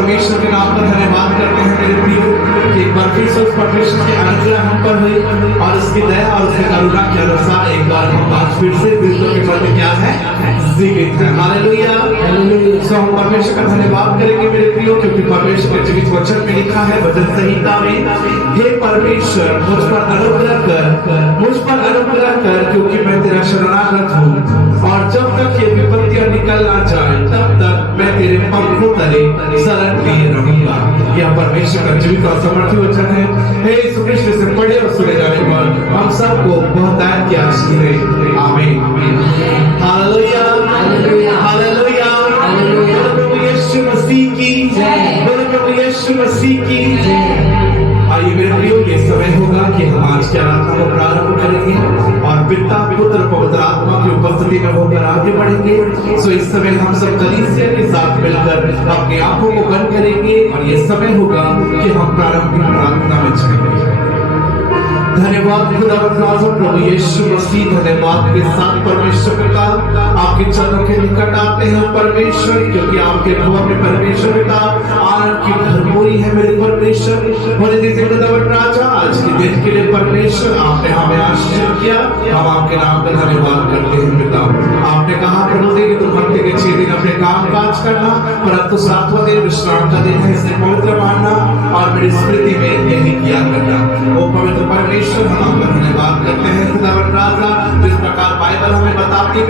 परमेश्वर के नाम पर धन्यवाद करते हैं मेरे प्रियो कि एक बार फिर से उस परमेश्वर की अनुग्रह हम पर हुई और उसकी दया और उसकी करुणा के अनुसार एक बार हम आज फिर से विश्व के पद क्या है जीवित है। हालेलुया। सो हम परमेश्वर का धन्यवाद करेंगे मेरे प्रियो क्योंकि परमेश्वर के जीवित वचन में लिखा है वचन संहिता में, हे परमेश्वर मुझ पर अनुग्रह कर क्योंकि मैं तेरा शरणागत हूँ और जब तक ये विपत्तियां निकल ना जाए तब तक मैं तेरे पंखों तले शरण लिए रहूंगा। यह परमेश्वर का जीवित और समर्थी वचन है। हे यीशु कृष्ण से पढ़े और सुने जाने पर हम सबको बहुतायत की आशीष दे। आमीन। Hallelujah hallelujah. बोलो प्रभु यीशु मसीह की जय। बोलो प्रभु यीशु मसीह की जय। आइए मेरे प्रियो ये समय होगा कि हम आज की आराधना को प्रारंभ करेंगे और पिता पुत्र पवित्र आत्मा की उपस्थिति में होकर आगे बढ़ेंगे। सो इस समय हम सब कलीसिया के साथ मिलकर अपनी आंखों को बंद करेंगे और ये समय होगा कि हम प्रारंभिक प्रार्थना में जाएंगे। धन्यवाद प्रभु यीशु मसीह, धन्यवाद के साथ परमेश्वर पिता आपके चरणों के निकट आते हैं परमेश्वर, क्योंकि आपके भवन में परमेश्वर पिता आनंद की भरपूरी है मेरे परमेश्वर। राजा आज के दिन के लिए परमेश्वर आपने हमें आशीर्वाद किया, हम आपके नाम का धन्यवाद करते हैं पिता। आपने कहा प्रभु जी कि तुम हफ्ते के 6 दिन अपने काम काज करना, परंतु 7वां दिन विश्राम का दिन है, इसे पवित्र मानना और मेरी स्मृति में यही किया करना। वो पवित्र परमेश्वर हम आपका धन्यवाद करते हैं खुदावंद राजा। जिस प्रकार बाइबल हमें बताती है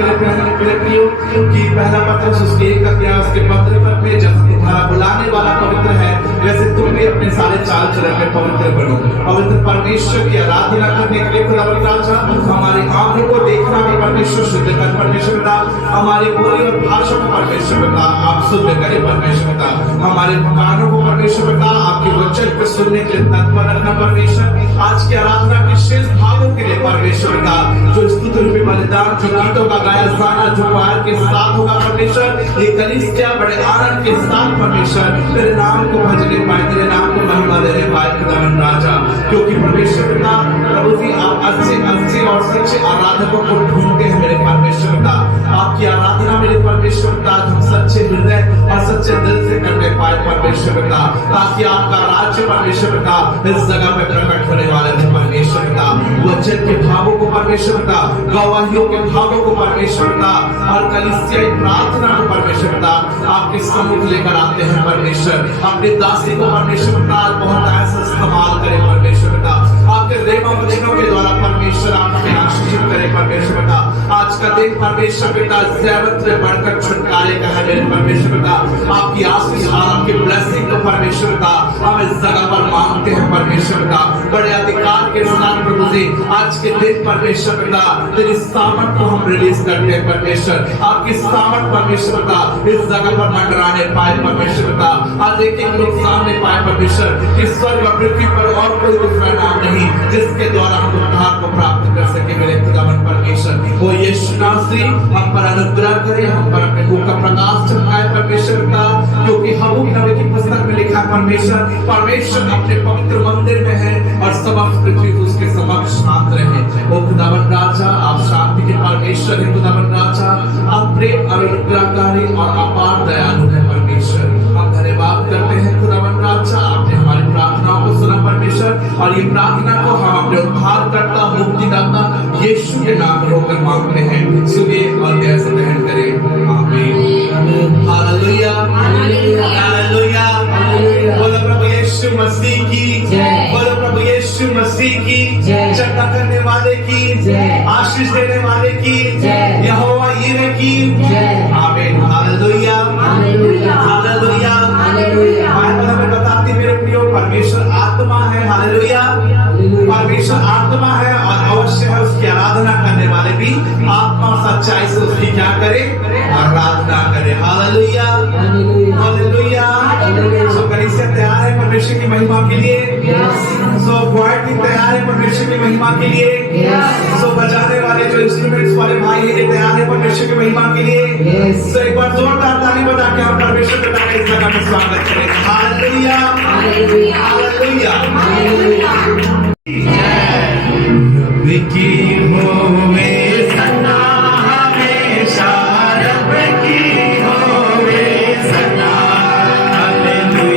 मेरे प्रियो कि पहला पत्र उसके 1 अध्याय उसके 15 पद में जब तुम्हारा बुलाने वाला पवित्र है वैसे तुम भी अपने सारे चाल चलन में पवित्र बनो। पवित्र परमेश्वर की आराधना करने के लिए खुदावंद राजा हमारी आंखों को देखना भी परमेश्वर शुद्ध कर परमेश्वर पिता, हमारी बोली और भाषा को परमेश्वर पिता आप शुद्ध करें परमेश्वर पिता, हमारे कानों को परमेश्वर पिता आपके वचन को सुनने के लिए तत्पर रखना परमेश्वर। आज की आराधना के शेष भागों के लिए परमेश्वर का जो स्तुति रूपी बलिदान, जो गीतों का गाया जाना, जो प्यार के साथ होगा परमेश्वर, ये कलीसिया बड़े आनंद के साथ परमेश्वर तेरे नाम को भजने पाए, तेरे नाम को महिमा देने पाए खुदावंद राजा। क्योंकि परमेश्वर पिता प्रभु जी आप अच्छे और सच्चे आराधकों को ढूंढते हैं मेरे परमेश्वर पिता। आपकी आराधना मेरे परमेश्वर पिता हम सच्चे हृदय और सच्चे दिल से करने पाए परमेश्वर पिता, ताकि आपका राज्य परमेश्वर पिता इस जगह में प्रकट होने वाले थे परमेश्वर पिता। वचन के भावों को परमेश्वर पिता, गवाहियों के भावों को परमेश्वर पिता और कलीसियाई प्रार्थना को परमेश्वर पिता आपके सम्मुख लेकर आते हैं परमेश्वर। अपने दासी को परमेश्वर पिता बहुत ऐसा इस्तेमाल करें परमेश्वर पिता, आपके रेमा वचनों के द्वारा परमेश्वर आप हमें आशीषित करें परमेश्वर पिता। आज का दिन परमेश्वर पिता ज़ैवत में बढ़कर छुटकारे का है मेरे परमेश्वर पिता। आपकी आशीष और आपकी ब्लेसिंग को परमेश्वर पिता हम इस जगह पर मांगते हैं परमेश्वर पिता। बड़े अधिकार के साथ प्रभु जी आज के दिन परमेश्वर पिता तेरी सामर्थ को हम रिलीज करते हैं परमेश्वर। आपकी सामर्थ परमेश्वर पिता इस जगह पर मंडराने पाए परमेश्वर पिता। आज एक लोग सामने पाए परमेश्वर कि स्वर्ग और पृथ्वी पर और कोई दूसरा नाम नहीं जिसके द्वारा हम उद्धार को प्राप्त कर सके मेरे खुदावंद परमेश्वर। वो यीशु नासरी हम पर अनुग्रह करे, हम पर अपने मुख का प्रकाश चमकाए परमेश्वर पिता, क्योंकि हबूक नबी की पुस्तक में लिखा परमेश्वर अपने पवित्र मंदिर में है और समस्त पृथ्वी उसके समक्ष शांत रहे। वो खुदावंद राजा आप शांति के परमेश्वर है खुदावंद राजा, आप प्रेम और अनुग्रहकारी और अपार दयालु है परमेश्वर। हम धन्यवाद करते हैं खुदावंद राजा, आपने हमारी प्रार्थनाओं को सुना परमेश्वर और ये प्रार्थना को हम अपने उद्धारकर्ता मुक्तिदाता यीशु के नाम में होकर मांगते हैं। सुनिए और जैसे ग्रहण करें। आमीन। Hallelujah hallelujah. बोलो प्रभु यीशु मसीह की जय। बोलो प्रभु यीशु मसीह की जय। चंगा करने वाले की जय, आशीष देने वाले की जय, यहोवा यीरे की जय। आमीन। Hallelujah hallelujah hallelujah hallelujah. Bible हमें बताती मेरे प्रियो परमेश्वर आत्मा है। हालेलुया। परमेश्वर आत्मा है और अवश्य है उसकी आराधना करने वाले भी आत्मा और सच्चाई से उसकी क्या करे, आराधना करे। Hallelujah hallelujah. सो कलीसिया तैयार है परमेश्वर की महिमा के लिए। सो क्वायर टीम तैयार है परमेश्वर की महिमा के लिए। सो बजाने वाले जो इंस्ट्रूमेंट्स वाले भाई हैं तैयार है परमेश्वर की महिमा के लिए। सो एक बार जोरदार ताली बजा के हम परमेश्वर पिता के इस जगह में स्वागत करें। Hallelujah hallelujah hallelujah. रब की होवे सना हमेशा, रब की होवे सना। हालेलुया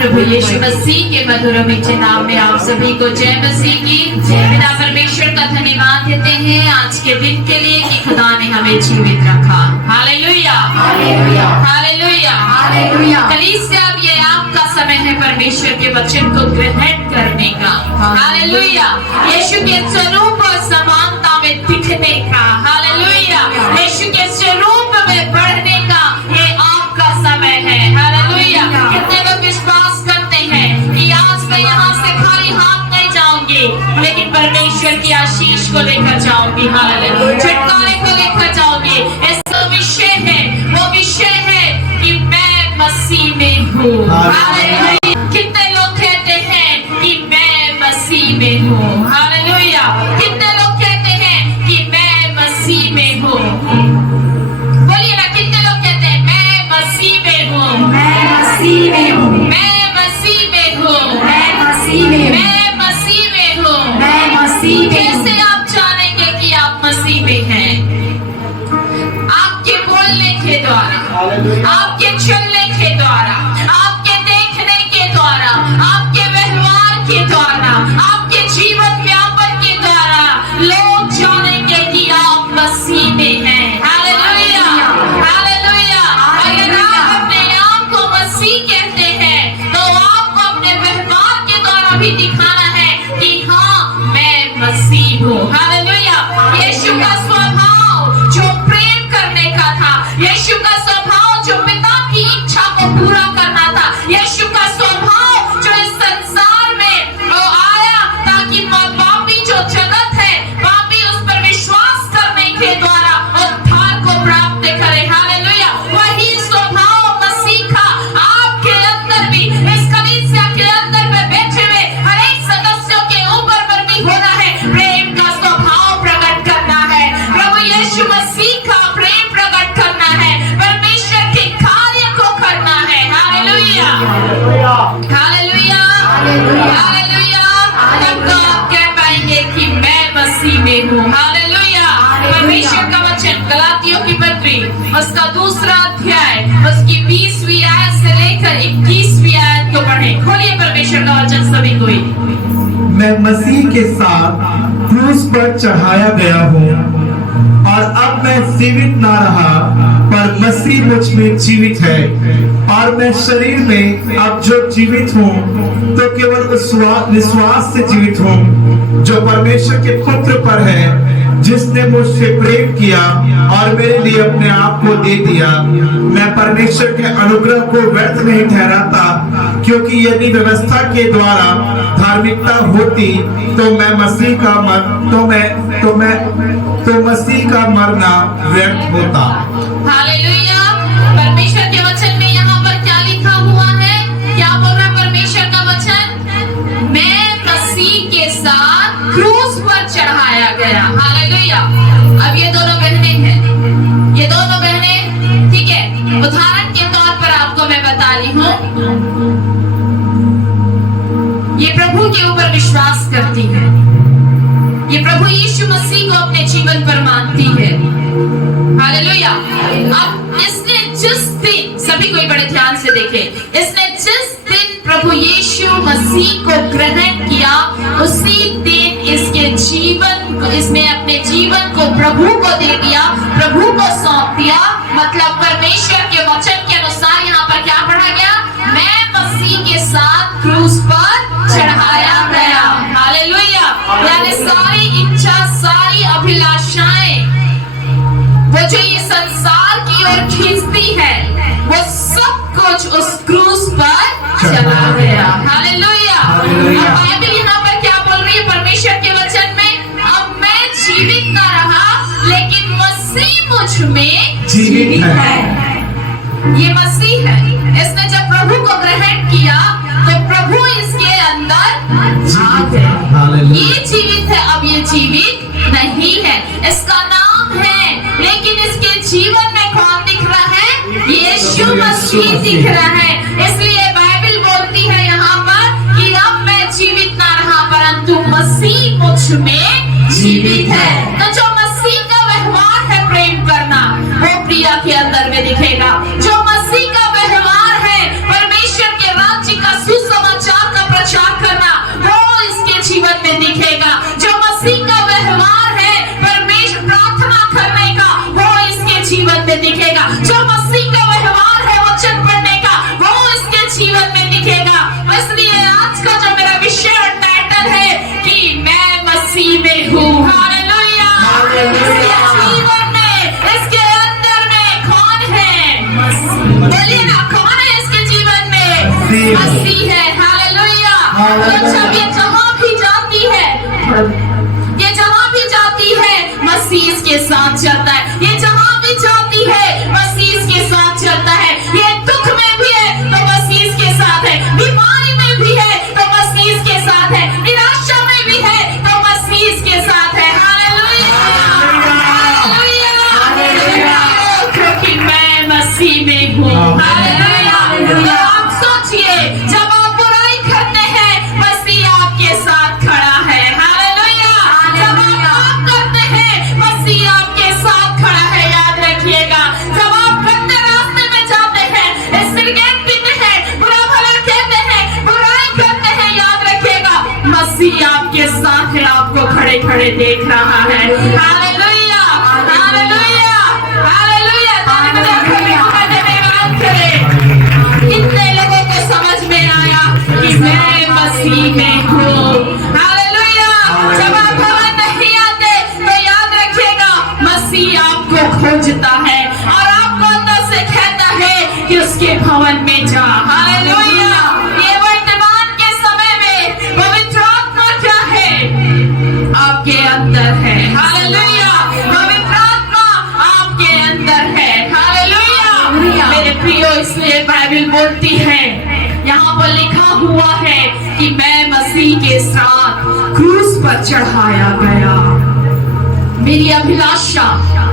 प्रभु यीशु मसीह के मधुर मीठे नाम में आप सभी को जय मसीह की। पिता परमेश्वर का धन्यवाद देते हैं आज के दिन के लिए कि खुदा ने हमें जीवित रखा। Hallelujah, hallelujah, hallelujah, hallelujah. कलीसिया, अब ये आपका समय है परमेश्वर के वचन को ग्रहण करने का। हालेलुया, यीशु के स्वरूप और समानता में दिखने का। हालेलुया, यीशु के स्वरूप में बढ़ने का ये आपका समय है। हालेलुया, कितने लोग विश्वास करते हैं कि आज मैं यहाँ से खाली हाथ नहीं जाऊंगी, लेकिन परमेश्वर की आशीष को लेकर जाऊंगी। हालेलुया, छुटकारे को लेकर जाऊंगी। ऐसा विषय है, वो विषय है कि मैं मसीह में हूँ। हालेलुया, कितने लोग कहते हैं कि मैं मसीह में हूँ। हालेलुया, कितने लोग कहते हैं कि मैं मसीह में हूँ। बोलिए ना, कितने लोग कहते हैं मैं मसीह में हूँ, मैं मसीह में हूँ, मैं मसीह में हूँ, मैं मसीह में हूँ, मैं मसीह में हूँ, मैं मसीह में। कैसे आप जानेंगे कि आप मसीह में हैं? आपके बोलने के द्वारा, आपके चलने के द्वारा, आपके देखने के द्वारा, आपके व्यवहार के द्वारा, आपके जीवन व्यापन के द्वारा लोग जानेंगे कि आप मसीह में हैं। Hallelujah, hallelujah. अगर आप अपने आप को मसीह कहते हैं तो आपको अपने व्यवहार के द्वारा भी दिखाना है कि हाँ, मैं मसीह हूँ। हालेलुया, यीशु का स्वभाव जो प्रेम करने का था, यीशु का स्वभाव जो पिता की इच्छा को पूरा करना था, यीशु का स्वभाव जो इस संसार में वो आया ताकि पापी जो जगत है, पापी उस पर विश्वास करने के द्वारा उद्धार को प्राप्त करे। हालेलुया, वही स्वभाव मसीह का आपके अंदर भी, इस कलीसिया के अंदर में बैठे हुए हर एक सदस्यों के ऊपर पर भी होना है। प्रेम का स्वभाव प्रकट करना है, प्रभु यीशु मसीह का प्रेम प्रकट करना है, परमेश्वर के कार्य को करना है। Hallelujah, hallelujah, hallelujah. तब तो आप कह पाएंगे कि मैं मसीह में हूँ। हालेलुया, परमेश्वर का वचन गलातियों की पत्री उसका 2 अध्याय उसकी उसकी 20वीं आयत से लेकर 21वीं आयत को पढ़ें। खोलिए परमेश्वर का वचन सभी कोई। मैं मसीह के साथ क्रूस पर चढ़ाया गया हूँ और अब मैं जीवित ना रहा पर मसीह मुझ में जीवित है और मैं शरीर में अब जो जीवित हूँ तो केवल उस विश्वास से जीवित हूँ जो परमेश्वर के पुत्र पर है जिसने मुझसे प्रेम किया और मेरे लिए अपने आप को दे दिया। मैं परमेश्वर के अनुग्रह को व्यर्थ नहीं ठहराता क्योंकि यदि व्यवस्था के द्वारा धार्मिकता होती तो मसीह का मरना व्यर्थ होता। हालेलुया। परमेश्वर के वचन में यहाँ पर क्या लिखा हुआ है? क्या बोल रहा है परमेश्वर का वचन? मैं मसीह के साथ क्रूस पर चढ़ाया गया। हालेलुया। अब ये दोनों बहनें हैं, ये दोनों बहनें, ठीक है, उदाहरण के तौर पर आपको मैं बता रही हूँ, ये प्रभु के ऊपर विश्वास करती है, ये प्रभु यीशु मसीह को अपने जीवन पर मानती है। हालेलुया। अब इसने जिस दिन, सभी कोई बड़े ध्यान से देखे, इसने जिस दिन प्रभु यीशु मसीह को ग्रहण किया उसी दिन इसने अपने जीवन को प्रभु को दे दिया, प्रभु को सौंप दिया। मतलब परमेश्वर के वचन के अनुसार यहाँ पर क्या पढ़ा गया? मैं मसीह के साथ क्रूस पर चढ़ाया गया। हालेलुया। यानी सारी इच्छा, सारी अभिलाषाएं, वो जो ये संसार की ओर खींचती है, वो सब कुछ उस क्रूस पर चला गया। हालेलुया। अब बाइबल यहाँ पर क्या बोल रही है परमेश्वर के वचन में? अब मैं जीवित ना रहा लेकिन मसीह मुझ में जीवित है। ये मसीह है, इसने जब प्रभु को ग्रहण किया तो प्रभु इसके अंदर आ गया। ये जीवित है, अब ये जीवित नहीं है, इसका नाम है, लेकिन इसके जीवन में कौन दिख रहा है? यीशु मसीह दिख रहा है। इसलिए बाइबल बोलती है यहाँ पर कि अब मैं जीवित ना रहा परंतु मसीह मुझ में जीवित है। तो जो मसीह का व्यवहार है प्रेम करना, वो प्रिया के अंदर में दिखेगा। जो मसीह का व्यवहार है परमेश्वर के राज्य का सुसमाचार का प्रचार करना, वो इसके जीवन में दिखेगा। जो मसीह का व्यवहार है परमेश्वर प्रार्थना करने का, वो इसके जीवन में दिखेगा। जो मसीह का व्यवहार है वचन पढ़ने का, वो इसके जीवन में दिखेगा। इसलिए आज का जो मेरा विषय और टाइटल है कि मैं मसीह में हूँ। हालेलुया। इसके जीवन में, इसके अंदर में कौन है? बोलिए ना, कौन है इसके जीवन में? मसीह है। हालेलुया। जब ये जहाँ भी जाती है, ये जहाँ भी जाती है मसीह इसके साथ चलता है। ये जहाँ भी जाती है मसीह इसके साथ चलता है। ये दुख में भी है तो मसीह इसके साथ है, बीमारी में भी है तो मसीह इसके साथ है, निराशा में भी है तो मसीह इसके साथ है। हालेलुया। हालेलुया। क्योंकि मैं मसीह में हूँ। हालेलुया। आप सोचिए, जब आप बुराई करते हैं मसीह आपके साथ खड़ा है। हालेलुया। जब आप पाप करते हैं मसीह आपके साथ खड़ा है। याद रखिएगा, जब आप गंदे रास्ते में जाते हैं, सिगरेट पीते हैं, बुरा भला कहते हैं, बुराई करते हैं, याद रखिएगा मसीह आपके साथ है, आपको खड़े खड़े देख रहा है। हालेलुया। हालेलुया। हालेलुया। कितने लोगों को समझ में आया कि मैं मसीह में हूँ? हालेलुया। जब आप भवन नहीं आते तो याद रखिएगा मसीह आपको खोजता है और आपको अंदर से कहता है कि उसके भवन में जा। हालेलुया। ये वर्तमान के समय में पवित्र आत्मा क्या है? आपके अंदर है। हालेलुया। पवित्र आत्मा आपके अंदर है। हालेलुया। मेरे प्रियो, इसलिए बाइबल बोलती है, यहाँ पर लिखा हुआ है कि मैं मसीह के साथ क्रूस पर चढ़ाया गया। मेरी अभिलाषा,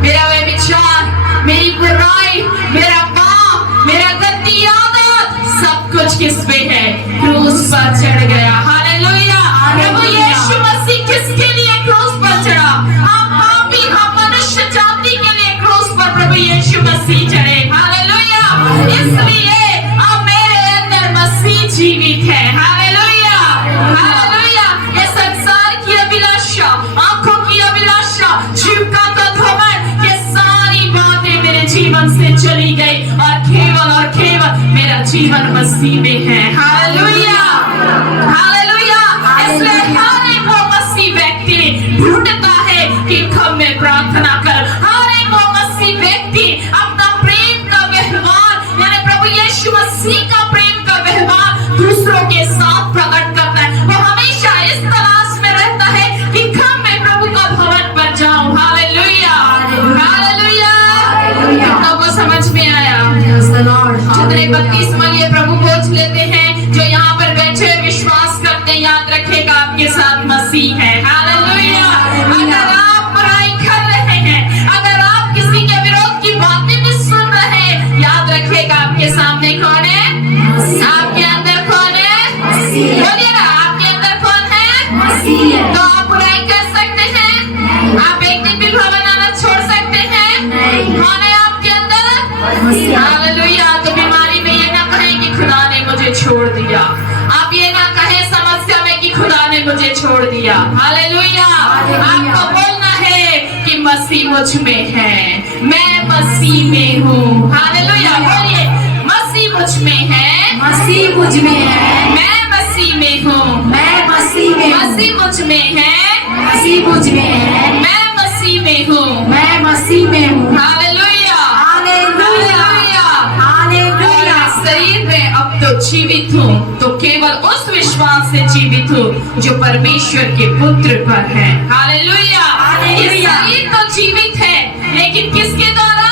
मेरा व्यभिचार, मेरी बुराई, मेरा पाप, मेरा गंदी आदत, सब कुछ किस पे है? क्रूस पर चढ़ गया। हालेलुया। प्रभु यीशु मसीह किसके लिए क्रूस पर चढ़ा? हम पापी, हम मनुष्य जाति के लिए क्रूस पर प्रभु यीशु मसीह चढ़े। हालेलुया। इस इसलिए अब मेरे अंदर मसीह जीवित है। Hallelujah, hallelujah. ये संसार की अभिलाषा, आंखों की अभिलाषा, जीविका का घमंड, ये सारी बातें मेरे जीवन से चली गई और केवल मेरा जीवन मसीह में है। Hallelujah, hallelujah. इसलिए हर एक वो मसीह व्यक्ति ढूंढता है कि कब मैं प्रार्थना कर। हर एक वो मसीह व्यक्ति अपना प्रेम का व्यवहार यानी प्रभु यीशु मसीह का प्रेम का व्यवहार दूसरों के साथ प्रकट करता है। वो हमेशा इस तलाश में रहता है कि कब मैं प्रभु का भवन पर जाऊं। Hallelujah, hallelujah. सबको समझ में आया? जितने 32 मलिए प्रभु खोज लेते हैं, जो यहाँ पर बैठे विश्वास करते हैं, याद रखेगा आपके साथ मसीह है। हालेलुया। अगर आप बुराई कर रहे हैं, अगर आप किसी के विरोध की बातें भी सुन रहे हैं, याद रखेगा आपके सामने कौन है? आपके अंदर कौन है? बोलिए ना, आपके अंदर कौन है? तो आप बुराई कर सकते हैं? आप एक दिन भी भवन आना छोड़ सकते हैं? कौन है आपके अंदर? हालेलुया। तो बीमारी में ये ना कहें कि खुदा ने मुझे छोड़ दिया। आप ये ना कहें समस्या में कि खुदा ने मुझे छोड़ दिया। हालेलुया। आपको बोलना है कि मसीह मुझ में है, मैं मसीह में हूँ। हालेलुया। बोलिए, मसीह मुझ में है, मसीह मुझ में है, मैं मसीह में हूँ, मैं मसीह में हूँ, मसीह मुझ में है, मसीह मुझ में है, मैं मसीह में हूँ, मैं मसीह में हूँ। Hallelujah, hallelujah, hallelujah. शरीर में अब तो जीवित हूँ, तो केवल उस विश्वास से जीवित हूँ जो परमेश्वर के पुत्र पर है। हालेलुया। ये शरीर तो जीवित है, लेकिन किसके द्वारा?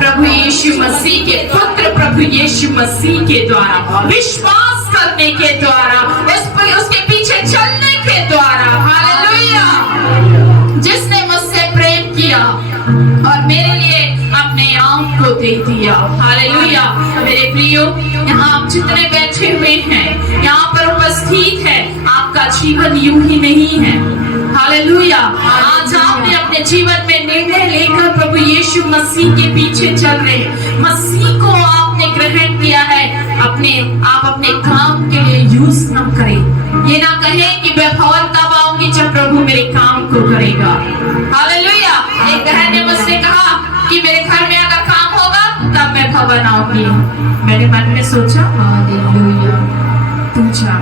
प्रभु यीशु मसीह के पुत्र प्रभु यीशु मसीह के द्वारा, विश्वास करने के द्वारा, उसके पीछे चलने के द्वारा। हालेलुया। जिसने मुझसे प्रेम किया और मेरे लिए अपने आप को दे दिया। हालेलुया। मेरे प्रियो, यहाँ आप जितने बैठे हुए हैं, यहाँ पर उपस्थित है, आपका जीवन यूं ही नहीं है। हालेलुया। आज आपने अपने जीवन में निर्णय लेकर प्रभु यीशु मसीह के पीछे चल रहे हैं, मसीह को आपने ग्रहण किया है। आप अपने काम के लिए यूज न करें। ये ना कहें कि मैं भवन तब आऊंगी जब प्रभु मेरे काम को करेगा। हालेलुया। एक बहन ने मुझसे कहा कि मेरे घर में अगर काम होगा तब मैं भवन आऊंगी। मैंने मन में सोचा, हालेलुया, तू जा,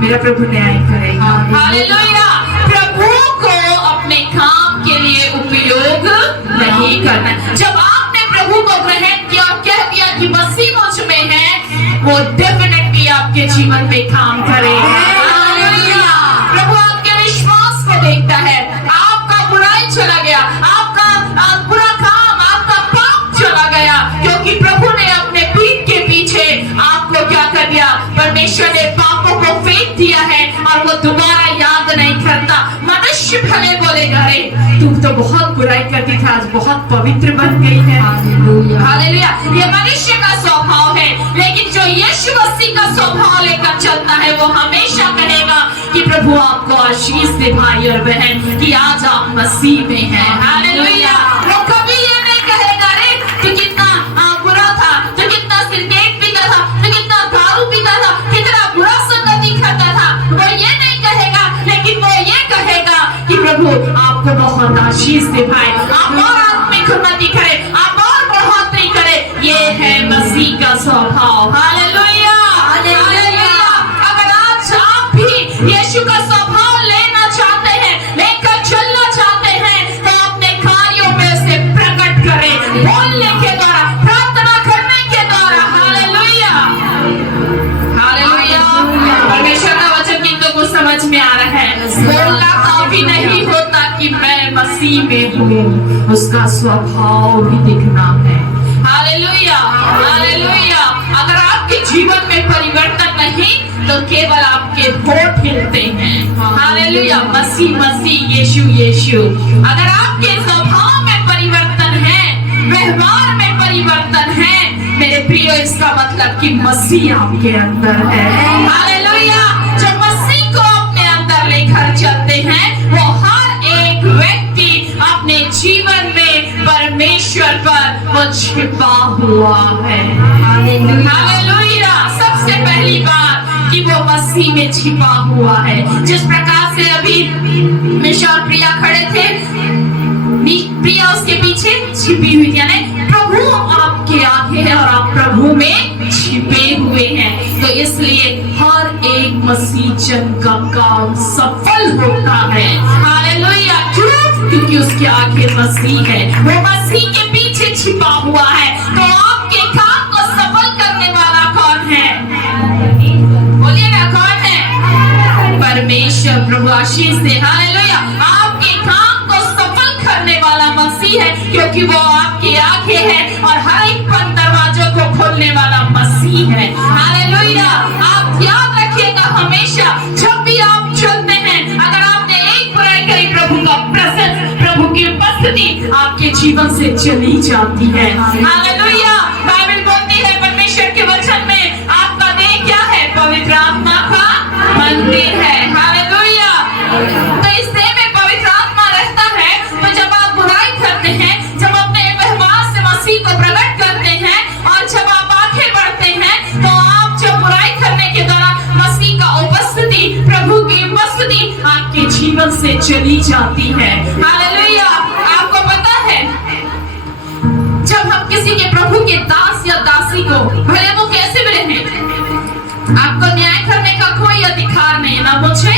मेरा प्रभु न्याय करेगा। हालेलुया। प्रभु को अपने काम के लिए उपयोग नहीं करना। जब आपने प्रभु को ग्रहण किया और कह दिया कि मसीह मुझ में है, वो डेफिनेटली आपके जीवन में काम करेगा। हालेलुया। प्रभु आपके विश्वास को देखता है। आपका बुराई चला गया, आपका बुरा काम, आपका पाप चला गया, क्योंकि प्रभु ने अपने पीठ के पीछे आपको क्या कर दिया? परमेश्वर ने पापों को फेंक दिया है और वो दोबारा याद नहीं करता। मनुष्य भले बोलेगा, अरे तू तो बहुत बुराई करती थी, आज बहुत पवित्र बन गई है। Hallelujah, hallelujah. ये मनुष्य का स्वभाव है, लेकिन जो यीशु मसीह का स्वभाव लेकर चलता है, वो हमेशा कहेगा कि प्रभु आपको आशीष दे भाई और बहन कि आज आप मसीह में हैं। हालेलुया। वो कभी ये नहीं कहेगा, अरे तू कितना बुरा था, तू कितना सिगरेट पीता था, तू कितना दारू पीता था, कितना बुरा संगति करता था। वो ये नहीं कहेगा, लेकिन वो ये कहेगा कि प्रभु आपको बहुत आशीष दे भाई, आप और आत्मिक उन्नति करें, आप और बढ़ोतरी करें। ये है मसीह का स्वभाव। Hallelujah, hallelujah. अगर आज आप भी यीशु का स्वभाव लेना चाहते हैं, लेकर चलना चाहते हैं, तो अपने कार्यों में उसे प्रकट करें, बोलने के द्वारा, प्रार्थना करने के द्वारा। Hallelujah, hallelujah. परमेश्वर का वचन किन्तु को समझ में आ रहा है। बोलना काफी नहीं होता कि मैं मसीह में हूँ, उसका स्वभाव भी दिखना है। Hallelujah, hallelujah. अगर आपके जीवन में परिवर्तन नहीं, तो केवल आपके होठ हिलते हैं। हालेलुया। मसीह मसीह, यीशु यीशु। अगर आपके स्वभाव में परिवर्तन है, व्यवहार में परिवर्तन है, मेरे प्रियो, इसका मतलब कि मसीह आपके अंदर है। हालेलुया। जब मसीह को अपने अंदर लेकर चलते हैं, वो हर एक व्यक्ति अपने जीवन में परमेश्वर पर वो छिपा हुआ है। हालेलुया। सबसे पहली बात कि वो मसीह में छिपा हुआ है। जिस प्रकार से अभी मिशा और प्रिया खड़े थे, प्रिया उसके पीछे छिपी हुई थी, यानी प्रभु आपके आगे है और आप प्रभु में छिपे हुए हैं। तो इसलिए हर एक मसीह जन का काम सफल होता है। हालेलुया। क्यों? क्योंकि उसके आगे मसीह है, वो मसीह के पीछे छिपा हुआ है। तो आपके काम को सफल करने वाला कौन है? बोलिए ना, कौन है? परमेश्वर। प्रभु आशीष दे। हालेलुया। आपके काम को सफल करने वाला मसीह है, क्योंकि वो आपके आगे है और हर एक बंद दरवाजों को खोलने वाला मसीह है। हालेलुया। आप याद रखिएगा हमेशा, जब भी आप चलते हैं, अगर आपने एक बुराई करी, प्रभु का प्रेजेंस, प्रभु की उपस्थिति आपके जीवन से चली जाती है। हालेलुया। बाइबल बोलती है परमेश्वर के वचन में, आपका देह क्या है? पवित्र आत्मा का मंदिर है। हालेलुया। तो इस देह में पवित्र आत्मा रहता है। तो जब आप बुराई करते हैं, जब अपने व्यवहार से मसीह को प्रकट करते हैं और जब आप आगे बढ़ते हैं, तो आप जब बुराई करने के दौरान मसीह का उपस्थिति, प्रभु की उपस्थिति आपके जीवन से चली जाती है। हालेलुया। आपको पता है, जब हम किसी के प्रभु के दास या दासी को, भले वो कैसे भी रहे, आपको न्याय करने का कोई अधिकार नहीं, ना मुझे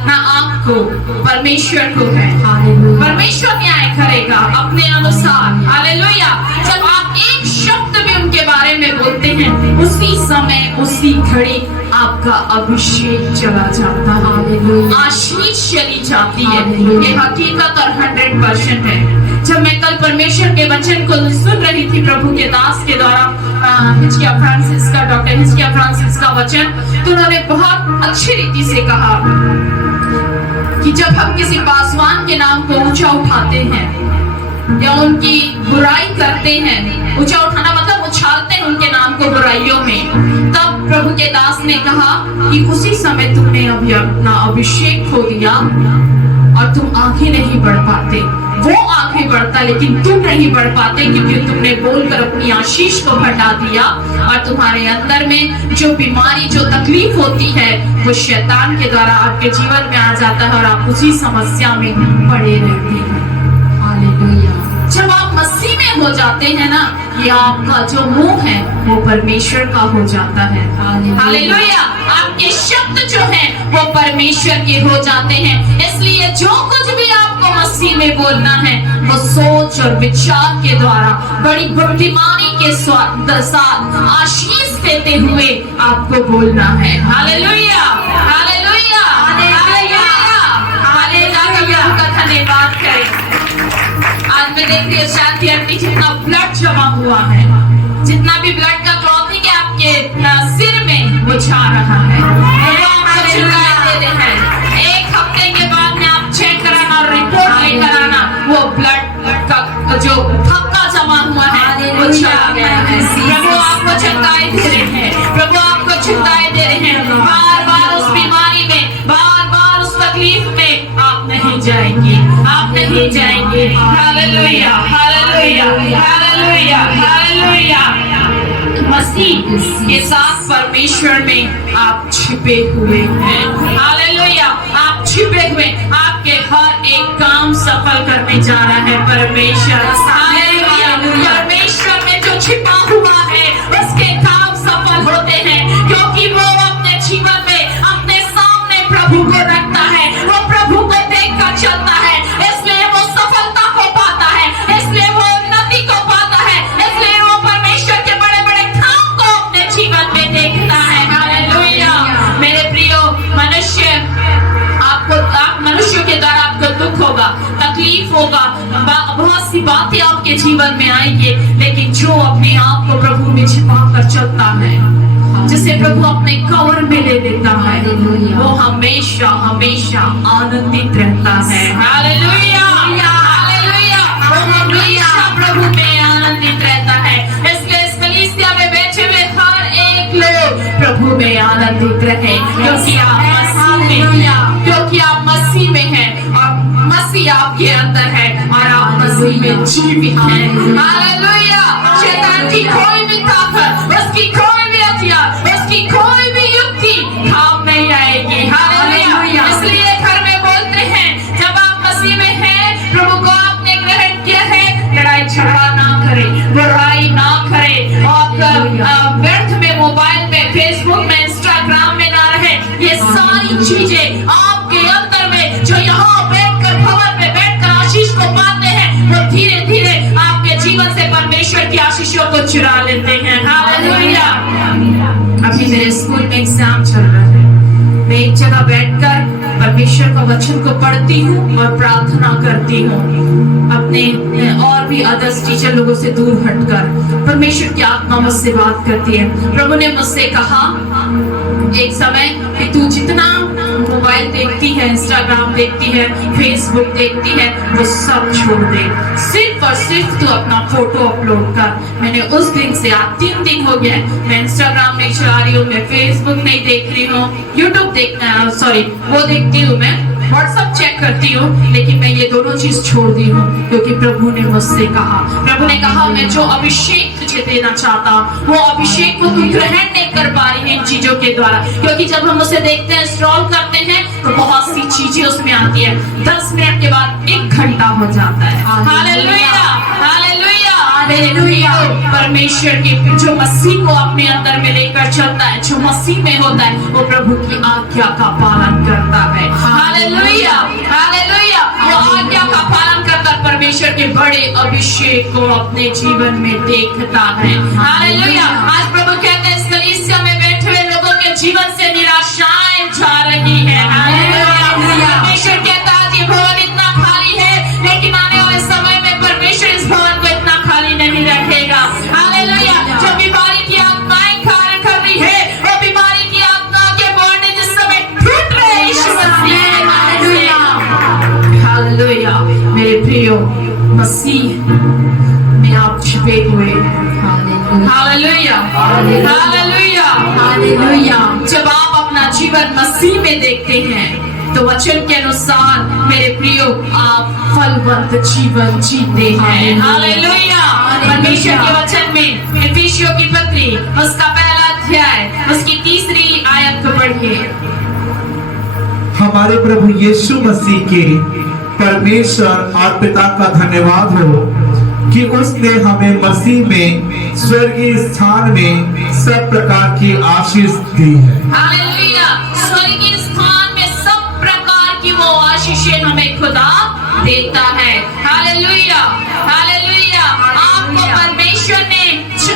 ना आपको, परमेश्वर को है। परमेश्वर न्याय करेगा अपने अनुसार। हालेलुया। जब आप एक शब्द भी उनके बारे में बोलते हैं, उसी समय उसी घड़ी आपका अभिषेक चला जाता है, आशीष चली जाती है। ये हकीकत और 100% है। जब मैं कल परमेश्वर के वचन को सुन रही थी प्रभु के दास के द्वारा, हिजकिय्याह फ्रांसिस का, डॉक्टर हिजकिय्याह फ्रांसिस का वचन, तो उन्होंने बहुत अच्छी रीति से कहा कि जब हम किसी पासवान के नाम को ऊंचा उठाते हैं या उनकी बुराई करते हैं, ऊंचा उठाना मतलब उछालते हैं उनके नाम को बुराइयों में, तब प्रभु के दास ने कहा कि उसी समय तुमने अभी अपना अभिषेक खो दिया और तुम आगे नहीं बढ़ पाते। वो आगे बढ़ता लेकिन तुम नहीं बढ़ पाते, क्योंकि तुमने बोलकर अपनी आशीष को घटा दिया और तुम्हारे अंदर में जो बीमारी, जो तकलीफ होती है, वो शैतान के द्वारा आपके जीवन में आ जाता है और आप उसी समस्या में पड़े रहते हैं। हालेलुया। जब आप मसीह में हो जाते हैं ना, ये आपका जो मुंह है वो परमेश्वर का हो जाता है। हालेलुया। आपके शब्द जो हैं वो परमेश्वर के हो जाते हैं। इसलिए जो कुछ भी आपको मसीह में बोलना है, वो सोच और विचार के द्वारा बड़ी बुद्धिमानी के साथ आशीष देते हुए आपको बोलना है। हालेलुया। हालेलुया। हालेलुया। हालेलुया का धन्यवाद करें। आज मैं देख रही हूँ शांति आंटी, जितना ब्लड जमा हुआ है, जितना भी ब्लड का क्लॉटिंग है आपके सिर में, वो जा रहा है। वो आपको शिकायत दे रहे हैं। एक हफ्ते के बाद में आप चेक कराना और रिपोर्ट लेकर आना, वो ब्लड का जो थक्का जमा हुआ है वो चला गया है। प्रभु आपको चंगाई दे रहे हैं। प्रभु आपको चंगाई दे रहे हैं। बार बार उस बीमारी में, बार बार उस तकलीफ में आप नहीं जाएंगे, आप नहीं जाएंगे। हालेलुया। हालेलुया। हालेलुया। हालेलुया। मसीह के साथ परमेश्वर में आप छिपे हुए हैं। हालेलुया। आप छिपे हुए, आपके हर एक काम सफल करने जा रहा है परमेश्वर। हालेलुया। परमेश्वर में जो छिपा हुआ है उसके काम सफल होते हैं, क्योंकि वो अपने जीवन में अपने सामने प्रभु को रखता है, वो प्रभु को देखकर चलता है, इसलिए वो सफलता को पाता है, इसलिए वो उन्नति को पाता है, इसलिए वो परमेश्वर के बड़े बड़े काम को अपने जीवन में देखता है। हालेलुया। मेरे प्रियो, मनुष्य के द्वारा आपको दुख होगा, तकलीफ होगा, बहुत सी बातें आपके जीवन में आएंगे, लेकिन जो अपने आप को प्रभु में छिपा कर चलता है, जिसे प्रभु अपने कवर में ले लेता है, वो हमेशा हमेशा आनंदित रहता है। हालेलुया। हालेलुया। वो हमेशा प्रभु में आनंदित रहता है। इसलिए इस कलीसिया में बैठे हुए हर एक लोग प्रभु में आनंदित रहे, क्योंकि आप मसीह में हैं, क्योंकि आप मसीह में हैं और मसीह आपके अंदर है और आप मसीह में जीवित हैं। हालेलुया। उसकी कोई भी ताकत, उसकी कोई भी हथियार, उसकी कोई भी युक्ति काम नहीं आएगी। हालेलुया। इसलिए घर में बोलते हैं जब आप मसीह में हैं, प्रभु को आपने ग्रहण किया है, लड़ाई झगड़ा ना करें, बुराई ना करें, और व्यर्थ में मोबाइल में, फेसबुक में, इंस्टाग्राम में ना रहे। ये सारी चीजें आपके अंदर में जो यहाँ बैठकर भवन में बैठकर आशीष को पाते हैं, वो धीरे धीरे आपके जीवन से परमेश्वर की आशीषों को चुरा लेते हैं। हालेलुया। अभी मेरे स्कूल में एग्जाम चल रहा है, मैं एक जगह बैठकर परमेश्वर का वचन को पढ़ती हूँ और प्रार्थना करती हूँ, अपने और भी अदर्स टीचर लोगों से दूर हटकर। परमेश्वर की आत्मा मुझसे बात करती है। प्रभु ने मुझसे कहा एक समय कि तू जितना मोबाइल देखती है, इंस्टाग्राम देखती है, फेसबुक देखती है, वो सब छोड़ दे, सिर्फ और सिर्फ तू अपना फोटो अपलोड कर। मैंने उस दिन से, आज 3 दिन हो गया, मैं इंस्टाग्राम नहीं चला रही हूँ, मैं फेसबुक नहीं देख रही हूँ, यूट्यूब वो देखती हूँ, मैं व्हाट्सएप चेक करती हूँ, लेकिन मैं ये दोनों चीज छोड़ दी हूँ, क्योंकि प्रभु ने मुझसे कहा, प्रभु ने कहा मैं जो अभिषेक तुझे देना चाहता हूँ, वो अभिषेक को तू ग्रहण नहीं कर पा रही है इन चीजों के द्वारा। क्योंकि जब हम उसे देखते हैं, स्क्रॉल करते हैं, तो बहुत सी चीजें उसमें आती है, 10 मिनट के बाद 1 घंटा हो जाता है। Hallelujah, hallelujah, hallelujah. परमेश्वर की जो मसीह को अपने अंदर में लेकर चलता है, जो मसीह में होता है, वो प्रभु की आज्ञा का पालन करता है। Hallelujah, hallelujah. वो आज्ञा का पालन करता, परमेश्वर के बड़े अभिषेक को अपने जीवन में देखता है। हालेलुया। आज प्रभु कहते हैं, इस कलीसिया में बैठे हुए लोगों के जीवन से निराशाएं जा रही है। हालेलुया। परमेश्वर कहता है ये भवन इतना खाली है, लेकिन आने वाले समय में परमेश्वर इस भवन को इतना खाली नहीं रखेगा। हालेलुया। जो बीमारी की आत्माएं कार्य कर रही है, वो बीमारी की आत्मा के बोलने जिस समय टूट रहे हैं, यीशु मसीह। Hallelujah, hallelujah. मेरे प्रियो, मसीह में आप छिपे हुए। Hallelujah, hallelujah, hallelujah. जब आप अपना जीवन मसीह में देखते हैं, तो वचन के अनुसार मेरे प्रियो, आप फलवंत जीवन जीते हैं। हालेलुया। परमेश्वर के वचन में इफिसियों की पत्री, उसका 1 अध्याय, उसकी 3 आयत को पढ़िए। हमारे प्रभु यीशु मसीह के परमेश्वर और पिता का धन्यवाद हो कि उसने हमें मसीह में स्वर्गीय स्थान में सब प्रकार की आशीष दी है। हालेलुया। स्वर्गीय स्थान में सब प्रकार की वो आशीषें हमें खुदा देता है। Hallelujah, hallelujah.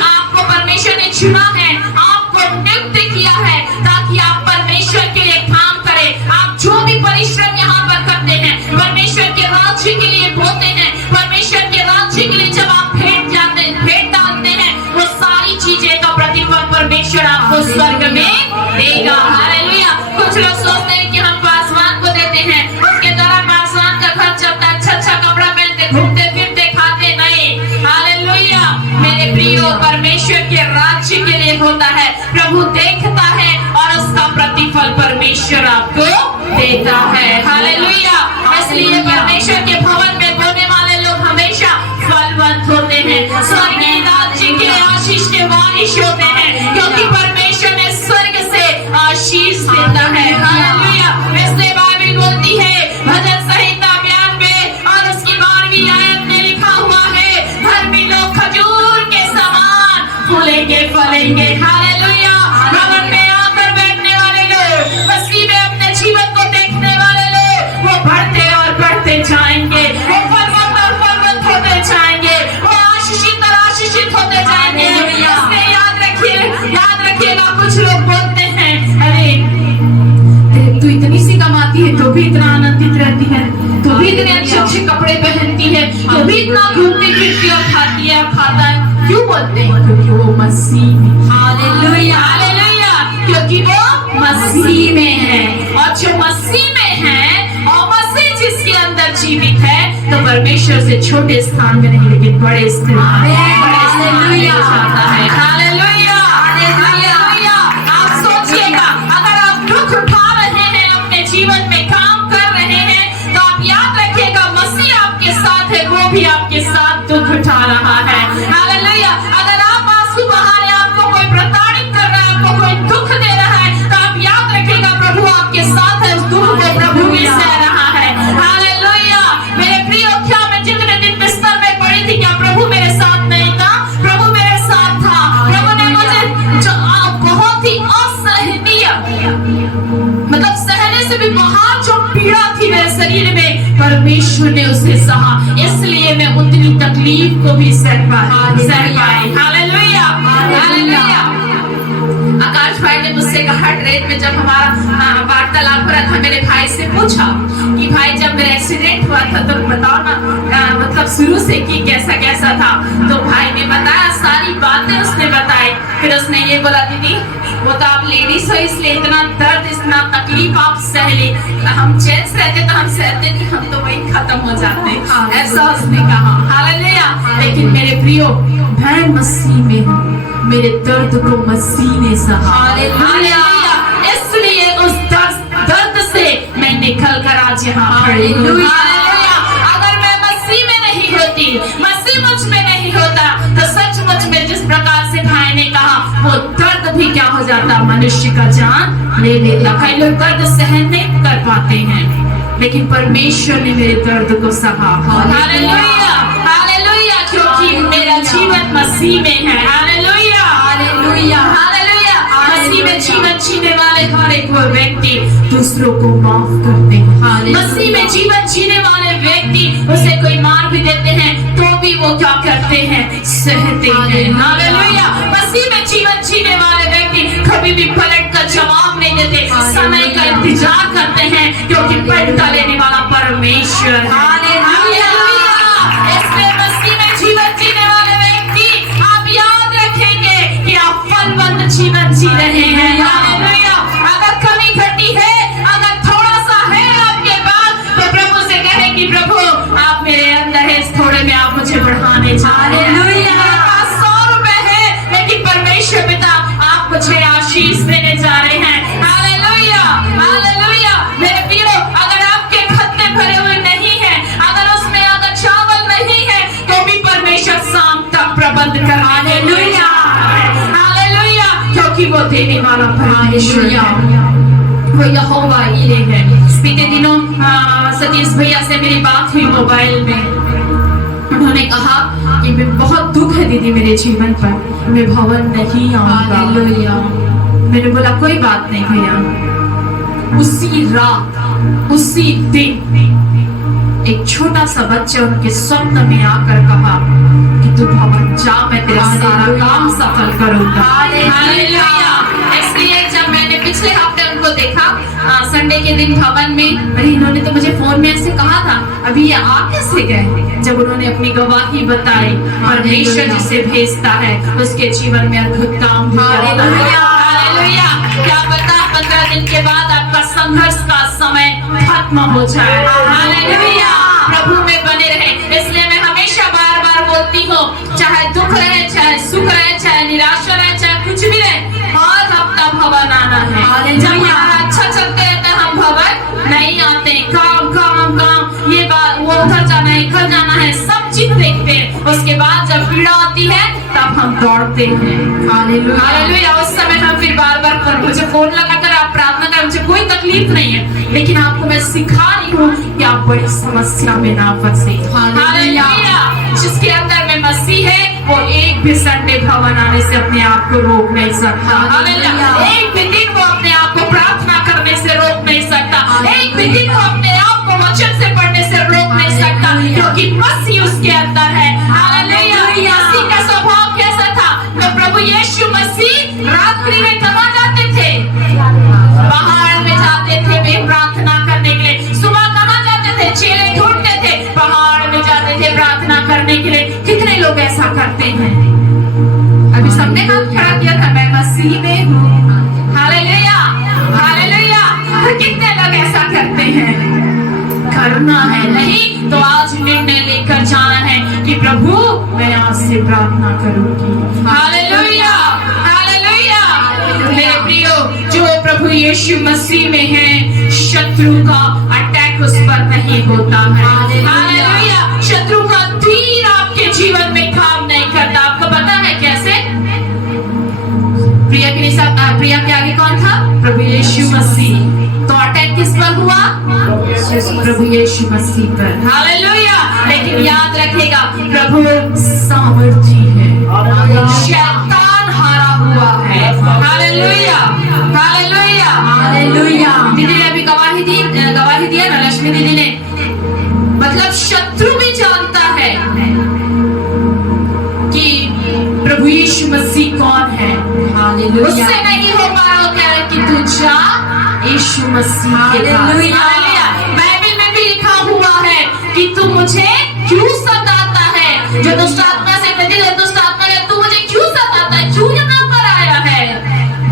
आपको परमेश्वर ने चुना है, आपको नियुक्त किया है, ताकि आप परमेश्वर के लिए काम करें। आप जो भी परिश्रम यहाँ पर करते हैं, परमेश्वर के राज्य के लिए बोते हैं, परमेश्वर के राज्य के लिए जब आप भेंट डालते हैं, वो सारी चीजें का प्रतिफल परमेश्वर आपको स्वर्ग में देगा। हालेलुया। कुछ लोग सोचते हैं कि हम पासवान को देते हैं, उसके द्वारा पासवान का खर्च चलता है, अच्छा कपड़ा पहनते, घूमते फिरते, खाते नहीं। हालेलुया। मेरे प्रियो, परमेश्वर के राज्य के लिए होता है, प्रभु देखता है और उसका प्रतिफल परमेश्वर आपको देता है। हालेलुया। इसलिए परमेश्वर के भवन में बोने वाले लोग हमेशा फलवंत होते हैं, स्वर्गीय राज्य के आशीष के वारिश होते हैं, क्योंकि परमेश्वर ने स्वर्ग से आशीष देता है। हालेलुया। इसलिए बाइबल बोलती है, भजन संहिता 92 और उसकी 12वीं आयत में लिखा हुआ है, धर्मी लोग खजूर के समान फूलेंगे, फलेंगे। हालेलुया। भवन में आकर बैठने वाले लोग, मसीह में अपने जीवन को देखने वाले लोग, वो बढ़ते और बढ़ते जाएंगे, वो फलवंत और फलवंत होते जाएंगे, वो आशीषित और आशीषित होते जाएंगे। इसलिए याद रखिएगा, कुछ लोग बोलते हैं, अरे तू इतनी सी कमाती है तो भी इतना आनंदित रहती है, तो भी इतने अच्छे अच्छे कपड़े पहनती है, तो भी इतना घूमती फिरती और खाती है और खाता है। क्यों बोलते हैं? क्योंकि वो मसीह में। Hallelujah, hallelujah. क्योंकि वो मसीह में है, और जो मसीह में है और मसीह जिसके अंदर जीवित है, तो परमेश्वर से छोटे स्थान में नहीं, लेकिन बड़े स्थान में जाता है। Hallelujah, hallelujah. आप सोचिएगा, अगर आप दुख उठा रहे हैं, अपने जीवन में काम कर रहे हैं, तो आप याद रखिएगा, मसीह आपके साथ है, वो भी आपके साथ दुख उठा रहा है। हालेलुया। अगर आप परमेश्वर ने उसे सहा, इसलिए मैं उतनी तकलीफ को भी सह पाई। Hallelujah, hallelujah. आकाश भाई ने मुझसे कहा, ट्रेन में जब हमारा वार्तालाप हो रहा था, मेरे भाई से पूछा कि भाई जब मेरा एक्सीडेंट हुआ था तो बताओ ना, मतलब शुरू से कि कैसा कैसा था। तो भाई ने बताया, सारी बातें उसने बताई। फिर उसने ये बोला, दीदी वो तो आप लेडीज हो इसलिए इतना दर्द, इतना तकलीफ आप सह ली, हम जेंट्स रहते तो हम सहते नहीं, हम तो वही खत्म हो जाते, ऐसा उसने कहा। हालेलुया। लेकिन मेरे प्रियो, मैं मसीह में हूँ, मेरे दर्द को मसीह ने सहा। हालेलुया। इसलिए उस दर्द से मैं निकल कर आज यहाँ खड़ी हूँ। हालेलुया। अगर मैं मसीह में नहीं होती, मसीह मुझ में नहीं होता, तो सचमुच में जिस प्रकार से भाई ने कहा, वो दर्द भी क्या हो जाता, मनुष्य का जान ले लेता। कई लोग दर्द सहन नहीं कर पाते हैं, लेकिन परमेश्वर ने मेरे दर्द को सहा। Hallelujah, hallelujah. क्योंकि मेरा जीवन मसीह में है। Hallelujah, hallelujah, hallelujah. मसीह में जीवन जीने वाले हर एक वो व्यक्ति दूसरों को माफ करते हैं। मसीह में जीवन जीने वाले व्यक्ति, उसे कोई मार भी देते हैं तो भी वो क्या करते हैं, सहते हैं। हालेलुया। मसीह में जीवन जीने वाले व्यक्ति कभी भी पलट कर जवाब नहीं देते, समय का इंतजार करते हैं, क्योंकि पलटा लेने वाला परमेश्वर है। हालेलुया। इसलिए मसीह में जीवन जीने वाले व्यक्ति, आप याद रखेंगे कि आप फलवंत जीवन जी रहे हैं। हालेलुया। अगर कमी घटी है, अगर थोड़ा सा है आपके पास, तो प्रभु से कहें कि प्रभु आप मेरे अंदर है, इस थोड़े में आप मुझे बढ़ाने जा रहे हैं। मेरे पास 100 रुपए है, लेकिन परमेश्वर पिता आप मुझे आशीष देने जा रहे हैं। Hallelujah, hallelujah. मेरे प्रियो, अगर आपके खत्ते भरे हुए नहीं है, अगर उसमें अगर चावल नहीं है, तो भी परमेश्वर शाम तक प्रबंध कर। Hallelujah, hallelujah. क्योंकि वो देने वाला परमेश्वर है, वो यहोवा यीरे है। बीते दिनों सतीश भैया से मेरी बात हुई मोबाइल में। उन्होंने कहा कि मैं बहुत दुख है दीदी मेरे जीवन पर, मैं भवन नहीं आऊंगा। मैंने बोला कोई बात नहीं भैया। उसी रात, उसी दिन एक छोटा सा बच्चा उनके स्वप्न में आकर कहा कि तू भवन जा, मैं तेरा सारा काम सफल करूंगा। हालेलुया। इसलिए जब मैंने पिछले हफ्ते उनको देखा संडे के दिन भवन में, अरे इन्होंने तो मुझे फोन में ऐसे कहा था, अभी ये आ कैसे गए? जब उन्होंने अपनी गवाही बताई, परमेश्वर जिसे भेजता है उसके जीवन में अद्भुत काम भी करेगा। हालेलुया। क्या पता 15 दिन के बाद आपका संघर्ष का समय खत्म हो जाए। हालेलुया। प्रभु में बने रहे। इसलिए मैं हमेशा बार बार बोलती हूँ, चाहे दुख रहे, चाहे सुख रहे, चाहे निराशा रहे, चाहे कुछ भी रहे, हर हफ्ता भवन आना है। जब हमारा अच्छा चलते रहता है, हम भवन नहीं आते। काम काम काम, ये बात, वो उधर जाना है, इधर जाना है, सब चीज देखते हैं। उसके बाद जब पीड़ा आती है, तब हम दौड़ते हैं। हालेलुया। उस समय हम फिर बार बार मुझे फोन लगाकर आप प्रार्थना करें, मुझे कोई तकलीफ नहीं है, लेकिन आपको मैं सिखा रही हूँ कि आप बड़ी समस्या में ना फंसे। हालेलुया। जिसके अंदर में मसीह है, वो एक भी संडे भवन आने से अपने आप को रोक नहीं सकता। हालेलुया। एक भी दिन वो अपने आप को प्रार्थना करने से रोक नहीं सकता। एक भी दिन वो अपने आप को वचन से पढ़ने से रोक नहीं सकता, क्योंकि मसीह उसके अंदर है। हालेलुया। मसीह का स्वभाव कैसा था? तो प्रभु यीशु मसीह रात्रि में कहाँ जाते थे? पहाड़ में जाते थे वे प्रार्थना करने के लिए। सुबह कहाँ जाते थे? चेले ढूंढते थे, पहाड़ में जाते थे प्रार्थना करने के लिए। कितने लोग ऐसा करते हैं? अभी सबने हाथ खड़ा किया था, मैं मसीह में हूँ। Hallelujah, hallelujah. कितने लोग ऐसा करते हैं? करना है नहीं तो आज निर्णय लेकर जाना है कि प्रभु मैं आज से प्रार्थना करूंगी। Hallelujah, hallelujah. मेरे प्रियो, जो प्रभु यीशु मसीह में है, शत्रु का अटैक उस पर नहीं होता है। हालेलुया। शत्रु का तीर आपके जीवन में काम नहीं करता। आपको पता है कैसे? प्रिया के आगे कौन था? प्रभु यीशु मसीह। तो अटैक किस पर हुआ? प्रभु यीशु मसीह पर। हालेलुया। लेकिन याद रखेगा, प्रभु सामर्थी है, शैतान हारा हुआ है। Hallelujah, hallelujah, hallelujah. दीदी ने अभी गवाही दिया ना, लक्ष्मी दीदी ने यीशु मसीह के पास। हालेलुया। हालेलुया। बाइबल में भी लिखा हुआ है कि तू मुझे क्यों सताता है। जो दुष्ट आत्मा से कहती है, दुष्ट आत्मा है, तू मुझे क्यों सताता है, क्यों यहाँ पर आया है,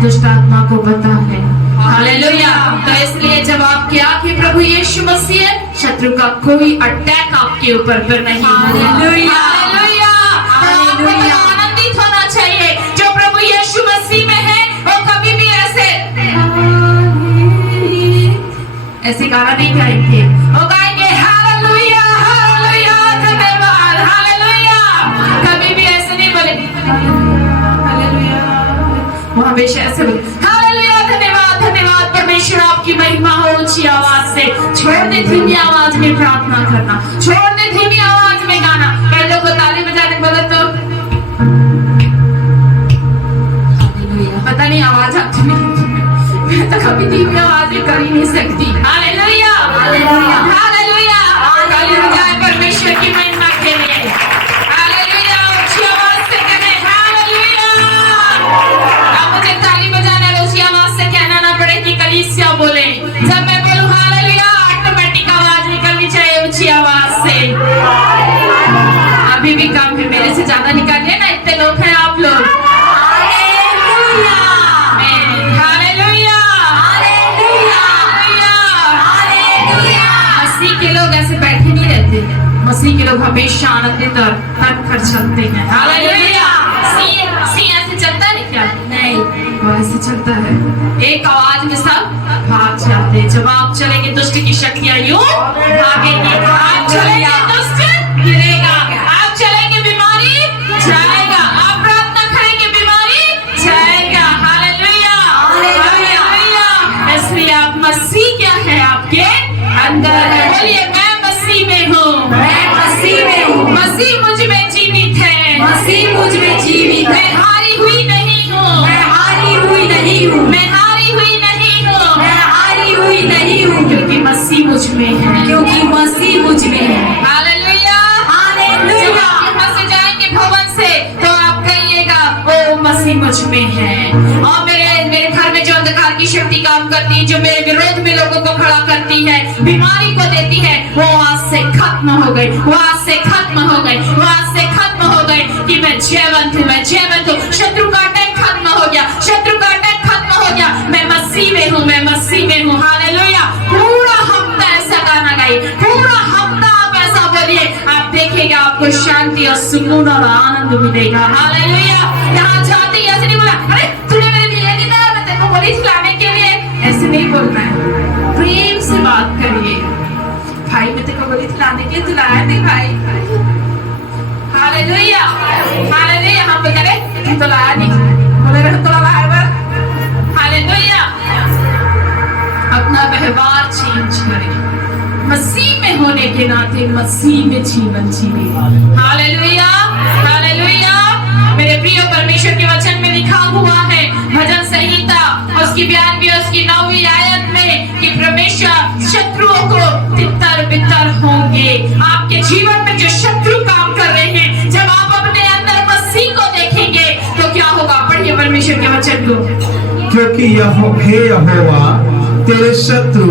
दुष्ट आत्मा को पता है। हालेलुया। तो इसलिए जब आपकी आंखें प्रभु यीशु मसीह है, शत्रु का कोई अटैक आपके ऊपर पर नहीं होगा। हालेलुया। हालेलुया। तो आपको हालेलुया। तो आनंदित होना चाहिए। जो प्रभु यीशु मसीह में है वो कभी भी ऐसे गाना नहीं गाएंगे, वो गाएंगे हालेलुया हालेलुया धन्यवाद हालेलुया। कभी भी ऐसे नहीं बोलेंगे हालेलुया, वो हमेशा ऐसे बोले हालेलुया धन्यवाद धन्यवाद। परमेश्वर आपकी महिमा हो। ऊंची आवाज से, छोड़ दे धीमी आवाज में प्रार्थना करना, छोड़ दे धीमी आवाज में गाना। कई लोग को ताली बजाने बोले तो पता नहीं आवाज आती नहीं, मैं तो कभी धीमी आवाज में कर ही नहीं सकती। Hallelujah hallelujah. हालेलुया। हालेलुया परमेश्वर की महिमा के लिए। हालेलुया। ऊंची आवाज से कहें हालेलुया। अब मुझे ताली बजाना है, ऊंची आवाज से कहना ना पड़े कि कलीसिया बोले। जब मैं बोलूं हालेलुया, ऑटोमेटिक आवाज निकलनी चाहिए ऊंची आवाज से। अभी भी काम है, मेरे से ज्यादा निकालिए ना, इतने लोग हैं आप लोग। हालेलुया। हालेलुया। हालेलुया। हालेलुया। मसीह के लोग ऐसे बैठे नहीं रहते, मसीह के लोग हमेशा आनंदित और तन कर चलते हैं। हालेलुया। सी ऐसे चलता है क्या? नहीं, वो ऐसे चलता है। एक आवाज में सब भाग जाते हैं। जब आप चलेंगे दुष्ट की शक्तियां यूं भागेंगी। आप चलेंगे दुष्ट गिरेगा, आप चलेंगे बीमारी जाएगा, आप प्रार्थना करेंगे बीमारी जाएगा। हालेलुया। हालेलुया। इसलिए आप मसीह क्या है आपके अंदर है। बोलिए मैं मसीह में हूँ, मैं मसीह में हूँ, मसीह मुझ में जीवित है, मसीह मुझ में जीवित मैं है, हारी हुई नहीं हूँ, मैं हारी हुई नहीं हूँ, मैं हारी हुई नहीं हूँ, मैं हारी हुई नहीं हूँ, क्योंकि मसीह मुझ में है। क्योंकि मसीह मुझ में है। हालेलुया। हालेलुया। जब आप यहाँ से जाएंगे भवन से तो आप कहिएगा ओ मसीह मुझ में है। और मेरे घर में जो अंधकार की शक्ति काम करती है, जो मेरे विरोध में लोगों को खड़ा करती है, बीमारी को देती है, वो आज से खत्म हो गई, वो आज से खत्म हो गई, वो आज से खत्म हो गई। कि मैं जयवंत हूँ, मैं जयवंत हूँ। शत्रु का अटैक खत्म हो गया, शत्रु का अटैक खत्म हो गया। मैं मसीह में हूँ, मैं मसीह में हूँ। हालेलुया। पूरा हफ्ता ऐसा गाना गाइए, पूरा हफ्ता आप ऐसा बोलिए, आप देखेगा आपको शांति और सुकून और आनंद मिलेगा। हालेलुया। यहाँ जाते ही ऐसे नहीं बोला अरे तूने मेरे लिए नहीं दिया, मैं तेरे को बोली खिलाने के लिए, ऐसे नहीं बोलना है। प्रेम से बात करिए, भाई मैं तेरे को बोली खिलाने के लिए तू लाया नहीं भाई। हालेलुया। हालेलुया। हम बोलते रहे तू तो लाया नहीं, बोले रहे तो लाया बस। हालेलुया। अपना व्यवहार चेंज करें, मसीह में होने के नाते मसीह में जीवन जिए। हालेलुया। हालेलुया। मेरे प्रिय परमेश्वर के वचन में लिखा हुआ है भजन संहिता उसकी 92 उसकी 9वीं आयत में कि परमेश्वर शत्रुओं को तितर बितर होंगे। आपके जीवन में जो शत्रु काम कर रहे हैं, जब आप अपने अंदर मसीह को देखेंगे तो क्या होगा? पढ़िए परमेश्वर के वचन को। क्योंकि हे यहोवा तेरे शत्रु,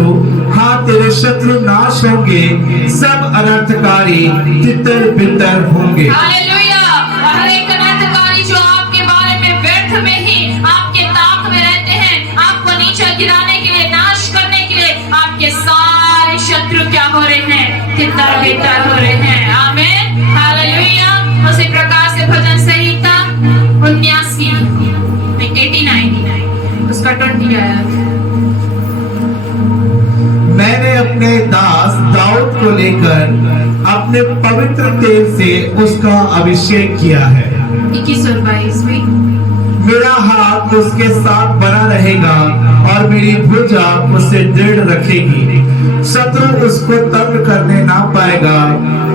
हाँ तेरे शत्रु नाश होंगे, सब अनर्थकारी तितर बितर होंगे। हालेलुया। हर एक अनर्थकारी जो आपके बारे में व्यर्थ में ही आपके ताक में रहते हैं, आपको नीचे गिराने के लिए, नाश करने के लिए, आपके सारे शत्रु क्या हो रहे हैं? तितर बितर हो रहे हैं। आमीन। हालेलुया। उसी प्रकार से भजन संहिता 89 उसका 20 आया। मैंने अपने दास दाऊद को लेकर अपने पवित्र तेल से उसका अभिषेक किया है। 21 और 22 में मेरा हाथ उसके साथ बना रहेगा और मेरी भुजा उसे दृढ़ रखेगी। शत्रु उसको तंग करने ना पाएगा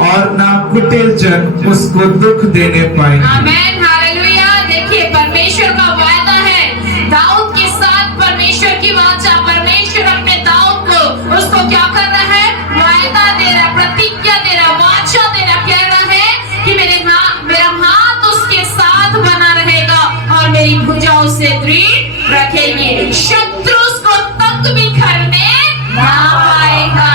और ना कुटिल जन उसको दुख देने पाएगा। आमीन। हालेलुया। देखिए परमेश्वर का वायदा है दाऊद के साथ, परमेश्वर की वाचा। परमेश्वर अपने दाऊद को उसको क्या कर रहा है? वायदा दे रहा, प्रतिज्ञा दे रहा, वाचा दे रहा। कह रहा है कि मेरा हाथ उसके साथ बना रहेगा और मेरी भुजा उसे दृढ़ रखेगी। शत्रु उसको तंग मुक्त भी करने ना पाएगा।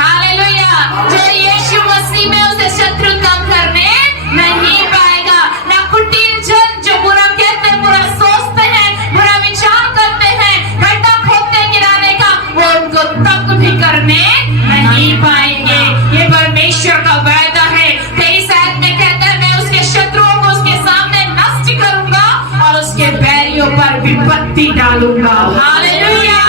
हालेलुया। जो यीशु मसीह में उसे शत्रु कम करने नहीं पाएगा। ना कुटिल जन जो बुरा कहते हैं, बुरा सोचते हैं, बुरा विचार करते हैं, गड्ढा खोदते गिराने का, वो उनको तक भी करने नहीं पाएंगे। ये परमेश्वर का वायदा है। 23 आयत में कहता है, मैं उसके शत्रुओं को उसके सामने नष्ट करूंगा और उसके बैरियों पर विपत्ति डालूंगा। हालेलुया।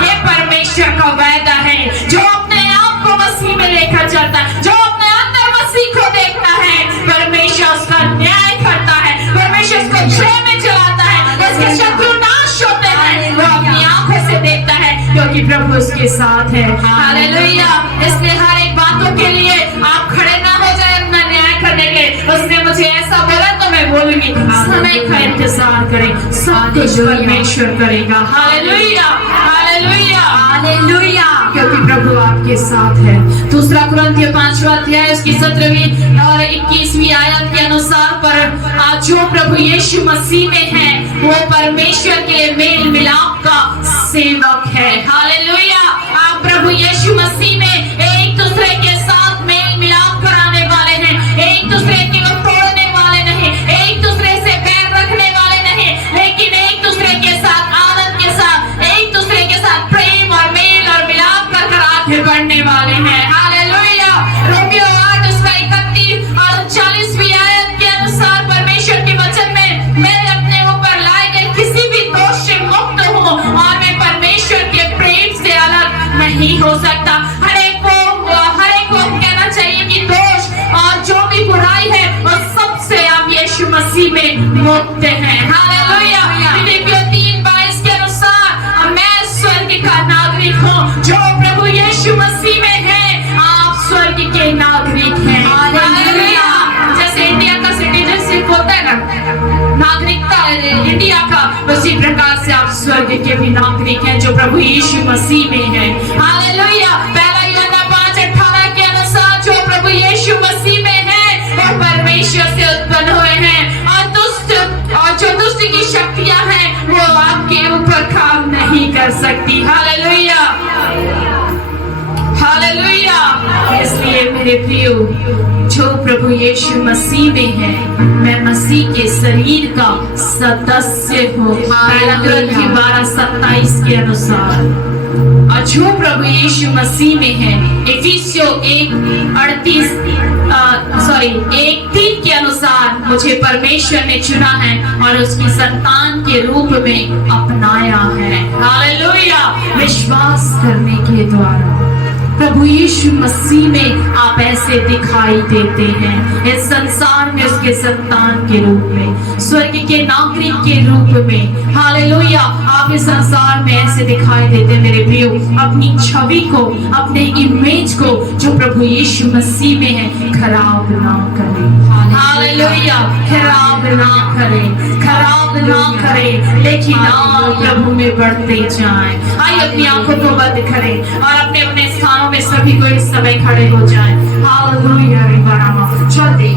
ये परमेश्वर का वायदा है। जो अपने आप को मसीह में लेकर चलता है, जो अपने अंदर मसीह को देखता है, परमेश्वर उसका न्याय करता है, परमेश्वर उसको जय में चलाता है, उसके शत्रु नाश होते हैं। वो अपनी आंखों से देखता है क्योंकि प्रभु उसके साथ है। हालेलुया। इसलिए हर एक बातों के लिए आप खड़े ना हो जाए अपना न्याय करने के। उसने मुझे ऐसा बोला तो मैं बोलूंगी। समय का इंतजार करें, सब कुछ परमेश्वर करेगा। Hallelujah, hallelujah, hallelujah. क्योंकि प्रभु आपके साथ है। दूसरा कुरिन्थियों 5वां अध्याय उसकी 17वीं और 21वीं आयत के अनुसार, पर आज जो प्रभु यीशु मसीह में है वो परमेश्वर के मेल मिलाप का सेवक है। हालेलुया। आप प्रभु यीशु मसीह में एक दूसरे के साथ मेल मिलाप कराने वाले हैं, एक दूसरे की को तोड़ने वाले नहीं, एक दूसरे से बैर रखने वाले नहीं, लेकिन एक दूसरे के साथ आनंद के साथ, एक दूसरे के साथ प्रेम और मेल और मिलाप कर आगे बढ़ने वाले हैं। हालेलुया। रोमियो 8 उसका 31 और 40वीं आयत के अनुसार परमेश्वर के वचन में, मैं अपने ऊपर लाए गए किसी भी दोष से मुक्त हूँ और मैं परमेश्वर के प्रेम से अलग नहीं हो सकता। हर एक को कहना चाहिए कि दोष और जो भी बुराई है वो सबसे आप यीशु मसीह में मुक्त हैं। हालेलुया। फिलिप्पियों 3:22 के अनुसार, मैं स्वर्ग का नागरिक हूँ। जो प्रभु यीशु मसीह में है, आप स्वर्ग के नागरिक हैं। हालेलुया। जैसे इंडिया का सिटीजनशिप होता है ना, नागरिकता इंडिया का, उसी प्रकार से आप स्वर्ग के भी नागरिक हैं जो प्रभु यीशु मसीह में है। हालेलुया। पहला यूहन्ना 5:18 के अनुसार, जो प्रभु यीशु मसीह में है वो परमेश्वर से उत्पन्न हुए हैं और जो दुष्ट की शक्तियां हैं वो आपके ऊपर काम नहीं कर सकती। Hallelujah, hallelujah. इसलिए मेरे प्रियो, जो प्रभु यीशु मसीह में है, मैं मसीह के शरीर का सदस्य हूँ। पहला कुरिन्थियों 12:27 के अनुसार। और जो प्रभु यीशु मसीह में है, इफिसियों 1:3 के अनुसार, मुझे परमेश्वर ने चुना है और उसकी संतान के रूप में अपनाया है। हालेलुया। विश्वास करने के द्वारा प्रभु यीशु मसीह में आप ऐसे दिखाई देते हैं, इस संसार में उसके संतान के रूप में, स्वर्ग के नागरिक के रूप में। हालेलुया। आप इस संसार में ऐसे दिखाई देते हैं मेरे प्रियो। अपनी छवि को, अपने इमेज को जो प्रभु यीशु मसीह में है, खराब ना करें। हालेलुया। खराब ना करें, खराब ना करें, लेकिन आप प्रभु में बढ़ते जाएं। आइए अपनी आंखों को बंद करें और अपने अपने स्थानों में सभी को इस समय खड़े हो जाएं। हालेलुया। चलते